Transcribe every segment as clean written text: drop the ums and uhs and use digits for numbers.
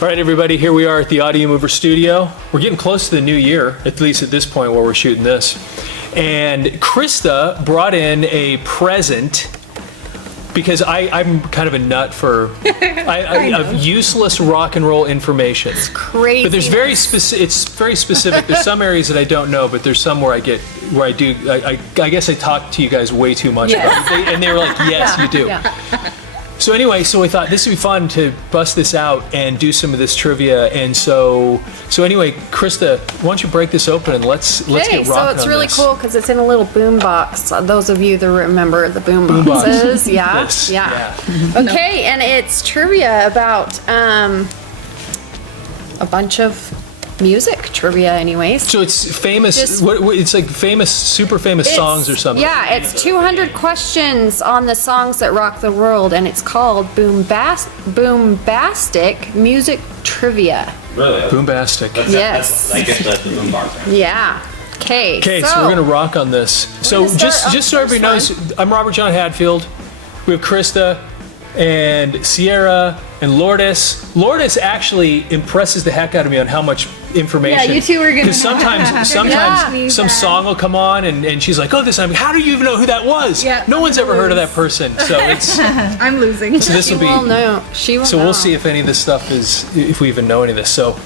All right, everybody, here we are at the Audiomover studio. We're getting close to the new year, at least at this point where we're shooting this. And Krista brought in a present because I'm kind of a nut for of useless rock and roll information. It's crazy. But there's it's very specific. There's some areas that I don't know, but there's some where I guess I talk to you guys way too much about it. And they were like, yes, you do. Yeah. So anyway, we thought this would be fun to bust this out and do some of this trivia. And so anyway, Krista, why don't you break this open and let's get rocking on this. So it's really cool because it's in a little boom box. Those of you that remember the boom boxes, yeah. Okay, and it's trivia about a bunch of music trivia, anyways. So it's famous. It's like super famous songs or something. Yeah, it's 200 questions on the songs that rock the world, and it's called Boombastic Music Trivia. Really? Boombastic. Yes. I guess that's the boom box. Right? Yeah. Okay, so we're gonna rock on this. So just so everybody knows, I'm Robert John Hadfield. We have Krista and Sierra and Lourdes. Lourdes actually impresses the heck out of me on how much information. Yeah, you two are gonna. Because sometimes some song will come on and she's like, "Oh, this." I'm like, "How do you even know who that was?" Yeah, no one's ever heard of that person. So it's. I'm losing. So this will be. She will know. She will. So we'll see if any of this stuff if we even know any of this. So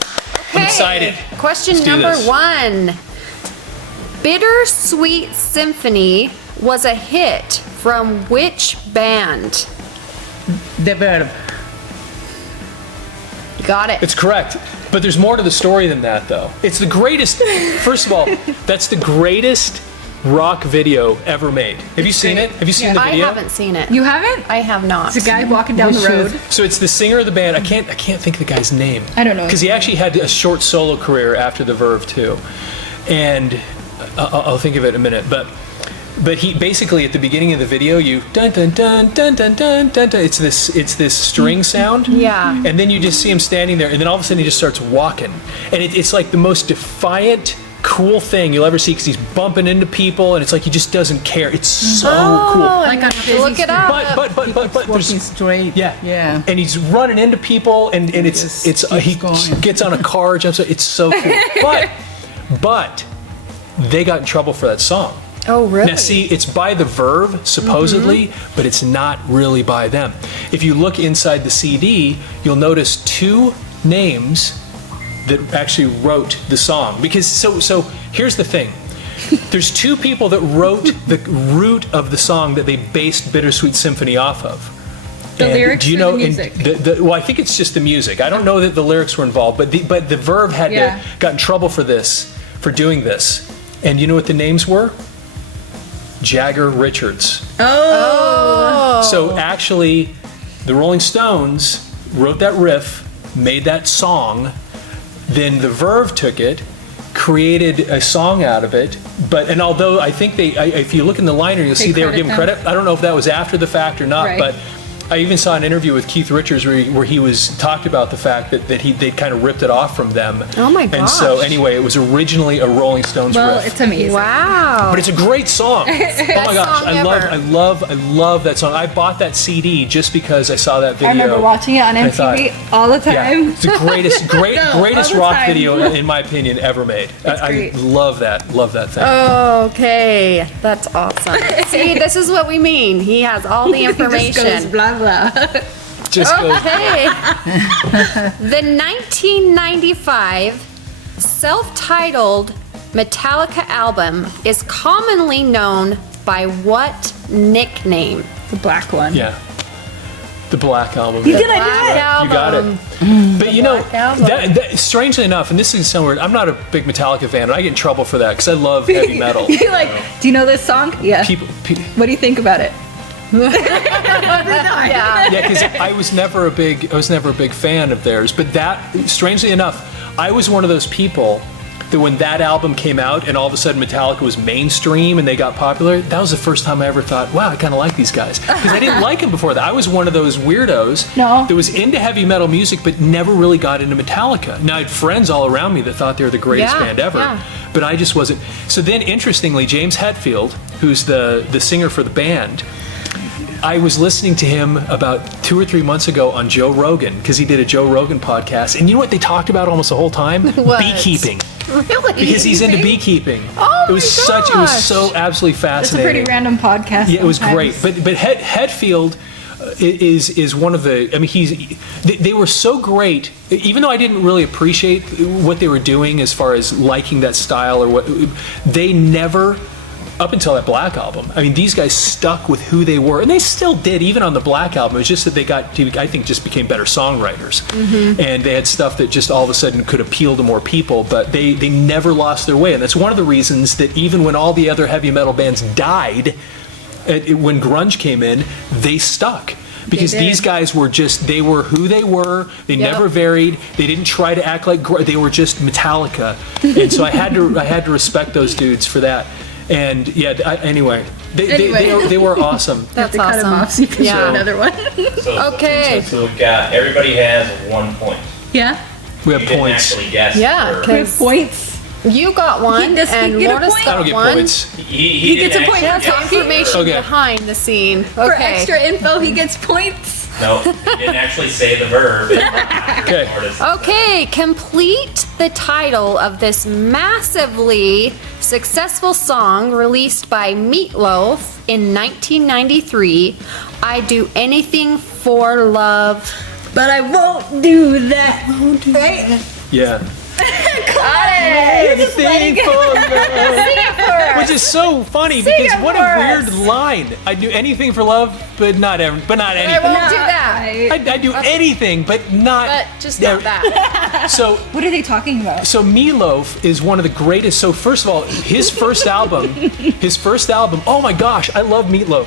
I'm excited. Question number 1. Bittersweet Symphony was a hit from which band? The Verb. Got it. It's correct. But there's more to the story than that, though. It's the greatest. First of all, that's the greatest rock video ever made. Have you seen it? Have you seen the video? I haven't seen it. You haven't? I have not. It's a guy walking down the road. So it's the singer of the band. I can't think of the guy's name. I don't know. Because he actually had a short solo career after the Verve too, and I'll think of it in a minute. But he basically at the beginning of the video, you dun dun dun dun dun dun dun dun. It's this string sound. Yeah. And then you just see him standing there, and then all of a sudden he just starts walking, and it's like the most defiant, cool thing you'll ever see because he's bumping into people, and it's like he just doesn't care. It's so cool. Like on a Look it up. But Walking straight. Yeah. And he's running into people, and he gets on a car, jumps. It's so cool. But they got in trouble for that song. Oh, really? Now, see, it's by the Verve, supposedly, but it's not really by them. If you look inside the CD, you'll notice 2 names that actually wrote the song. Because, so here's the thing. There's 2 people that wrote the root of the song that they based Bittersweet Symphony off of. The lyrics or the music? Well, I think it's just the music. I don't know that the lyrics were involved, but the Verve got in trouble for doing this. And you know what the names were? Jagger Richards. Oh. So actually, the Rolling Stones wrote that riff, made that song, then the Verve took it, created a song out of it, and although I think if you look in the liner, you'll see they were given credit. I don't know if that was after the fact or not, but I even saw an interview with Keith Richards where he talked about the fact that they kind of ripped it off from them. Oh my gosh. And so anyway, it was originally a Rolling Stones riff. Well, it's amazing. Wow. But it's a great song. Oh my gosh, I love that song. I bought that CD just because I saw that video. I remember watching it on MTV all the time. Yeah, it's the greatest rock video in my opinion ever made. I love that thing. Okay, that's awesome. See, this is what we mean. He has all the information. Just goes blah blah. Just okay. The 1995 self-titled Metallica album is commonly known by what nickname? The black one. Yeah. The Black Album. Did I do it? You got it. But you know, that, strangely enough, and this is somewhere, I'm not a big Metallica fan, and I get in trouble for that because I love heavy metal. You're like, do you know this song? Yeah. What do you think about it? Yeah, because I was never a big fan of theirs. But that, strangely enough, I was one of those people that when that album came out and all of a sudden Metallica was mainstream and they got popular, that was the first time I ever thought, wow, I kind of like these guys. Because I didn't like them before that. I was one of those weirdos that was into heavy metal music but never really got into Metallica. Now I had friends all around me that thought they were the greatest band ever, but I just wasn't. So then, interestingly, James Hadfield, who's the singer for the band, I was listening to him about 2 or 3 months ago on Joe Rogan, because he did a Joe Rogan podcast, and you know what they talked about almost the whole time? What? Beekeeping. Really? Because he's into beekeeping. Oh it was my it was gosh. so absolutely It's a fascinating. pretty random podcast. Yeah, it was sometimes. great. But Hadfield is one of the. I mean, they were so great. Even though I didn't really appreciate what they were doing as far as liking that style or what, they never. Up until that Black album, I mean, these guys stuck with who they were, and they still did, even on the Black album. It was just that they got to, I think, just became better songwriters, and they had stuff that just all of a sudden could appeal to more people. But they never lost their way, and that's one of the reasons that even when all the other heavy metal bands died, when grunge came in, they stuck. Because these guys were they were who they were. They never varied. They didn't try to act like they were just Metallica, and so I had to respect those dudes for that. And anyway, they were awesome. That's Cut him awesome. off so you can Yeah. show another one. Okay. So we've got, everybody has 1 point. Yeah. We have You didn't points. actually guess. Yeah, for- We have points. You got one, Does he and get a Lourdes point? got I don't get one. points. He gets didn't a point actually for guess Information Okay. behind the scene. For Okay. extra info, he gets points. No, he didn't actually say the verb. Okay. Okay, complete the title of this massively successful song released by Meatloaf in 1993. I do anything for love. But I won't do that. Right? Yeah. Got it. You're just letting it. Which is so funny because it what for a us. weird line. I do anything for love, but not I anything. won't do that. I do anything, but not. But just not that. So What are they talking about? So Meatloaf is one of the greatest. So first of all, his first album. Oh my gosh, I love Meatloaf.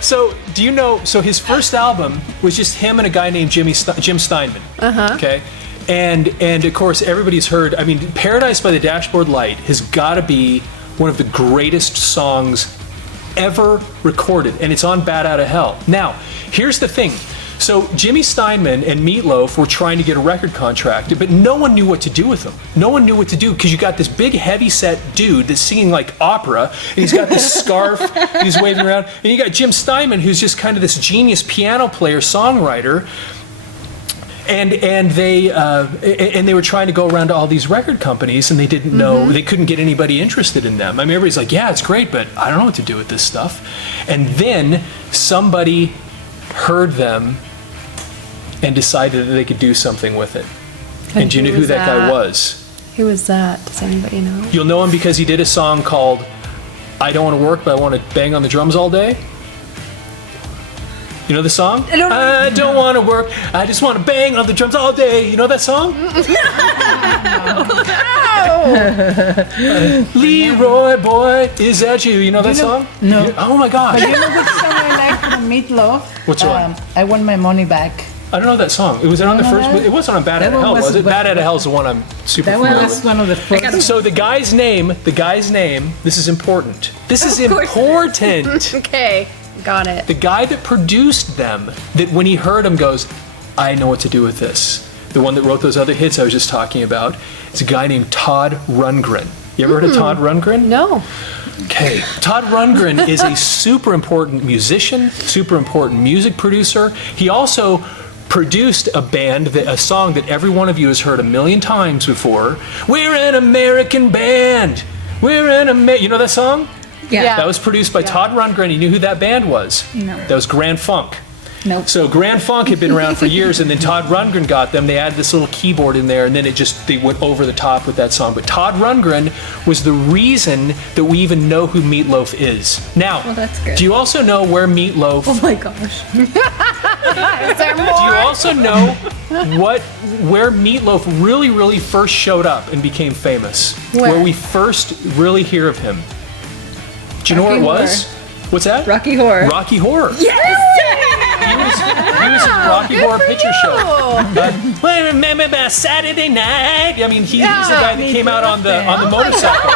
So do you know? So his first album was just him and a guy named Jim Steinman. Okay. And of course everybody's heard. I mean, "Paradise by the Dashboard Light" has got to be one of the greatest songs ever recorded, and it's on "Bat Out of Hell." Now, here's the thing. So Jimmy Steinman and Meatloaf were trying to get a record contract, but no one knew what to do with them. No one knew what to do because you got this big heavy-set dude that's singing like opera, and he's got this scarf, and he's waving around, and you got Jim Steinman, who's just kind of this genius piano player, songwriter. And they were trying to go around to all these record companies, and they didn't know, they couldn't get anybody interested in them. I mean, everybody's like, yeah, it's great, but I don't know what to do with this stuff. And then somebody heard them and decided that they could do something with it. And do you know who that guy was? Who was that? Does anybody know? You'll know him because he did a song called "I Don't Want to Work, But I Want to Bang on the Drums All Day." You know the song? I don't want to work, I just want to bang on the drums all day. You know that song? Leroy boy, is that you? You know that song? No. Oh my gosh. But you know which song I like from Meatloaf? Which one? I want my money back. I don't know that song. Was it on the know first? that? It wasn't on "Bad Out That of Hell," one was it? was- "Bad Out of Hell" is the one I'm super That one familiar was with. one of the first. So the guy's name. This is important. This is important. Okay, got it. The guy that produced them, that when he heard them goes, I know what to do with this. The one that wrote those other hits I was just talking about, is a guy named Todd Rundgren. You ever heard of Todd Rundgren? No. Okay. Todd Rundgren is a super important musician, super important music producer. He also produced a song that every one of you has heard a million times before. We're an American band. You know that song? Yeah. That was produced by Todd Rundgren. You knew who that band was? No. That was Grand Funk. Nope. So Grand Funk had been around for years, and then Todd Rundgren got them. They added this little keyboard in there, and then they went over the top with that song. But Todd Rundgren was the reason that we even know who Meatloaf is. Now, Well, that's good. do you also know where Meatloaf? Oh my gosh. Is there Do more? you also know where Meatloaf really, really first showed up and became famous? Where? we first really hear of him. Do you know where it Rocky was? What's that? Rocky Horror. Rocky Horror. He was in Rocky good Horror for Picture you. Show. Well, remember about Saturday night? I mean, he's the guy that came out on the motorcycle.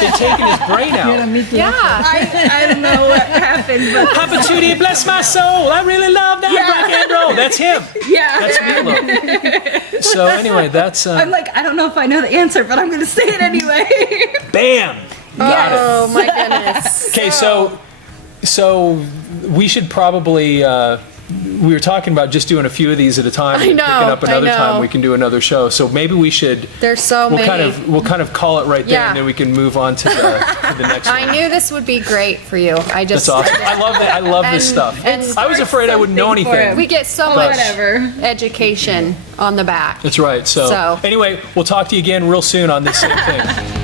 They'd taken his brain out. Yeah. I don't know what happened, but Papa Judy, bless my soul. I really love that rock and roll. That's him. yeah. That's Meatloaf. So anyway, that's I'm like, I don't know if I know the answer, but I'm going to say it anyway. bam. Got it. Oh my goodness. Okay, so So we should probably. We were talking about just doing a few of these at a time, and know, picking up another I know. time we can do another show. So maybe we should. There's so we'll many. We'll kind of call it right there, Yeah. and then we can move on to the next one. I knew this would be great for you. I just. That's awesome. I love that. I love this stuff. And I was afraid I wouldn't know something for anything. him. we get so But- much education on the back. That's right. So So- anyway, we'll talk to you again real soon on this same thing.